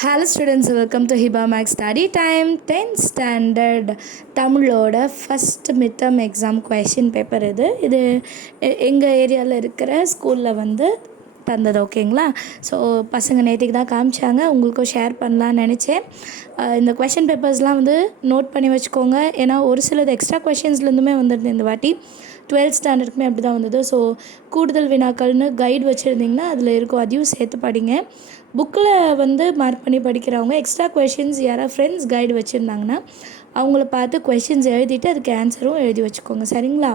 Hello students, welcome to Hiba maths study time. 10th standard தமிழோட first mid term exam question paper இது எங்கள் ஏரியாவில் இருக்கிற ஸ்கூலில் வந்து தந்தது. ஓகேங்களா? ஸோ பசங்க நேற்றுக்கு தான் காமிச்சாங்க, உங்களுக்கும் ஷேர் பண்ணலான்னு நினச்சேன். இந்த கொஷின் பேப்பர்ஸ்லாம் வந்து நோட் பண்ணி வச்சுக்கோங்க. ஏன்னா ஒரு சிலது எக்ஸ்ட்ரா கொஷின்ஸ்லேருந்துமே வந்துடுது இந்த வாட்டி. 12th ஸ்டாண்டர்டுக்குமே அப்படி தான் வந்தது. ஸோ கூடுதல் வினாக்கள்னு கைடு வச்சுருந்திங்கன்னா அதில் இருக்கும், அதையும் சேர்த்து படிங்க. புக்கில் வந்து மார்க் பண்ணி படிக்கிறவங்க எக்ஸ்ட்ரா கொஷின்ஸ் யாராவது ஃப்ரெண்ட்ஸ் கைடு வச்சுருந்தாங்கன்னா அவங்கள பார்த்து கொஷின்ஸ் எழுதிட்டு அதுக்கு ஆன்சரும் எழுதி வச்சுக்கோங்க. சரிங்களா?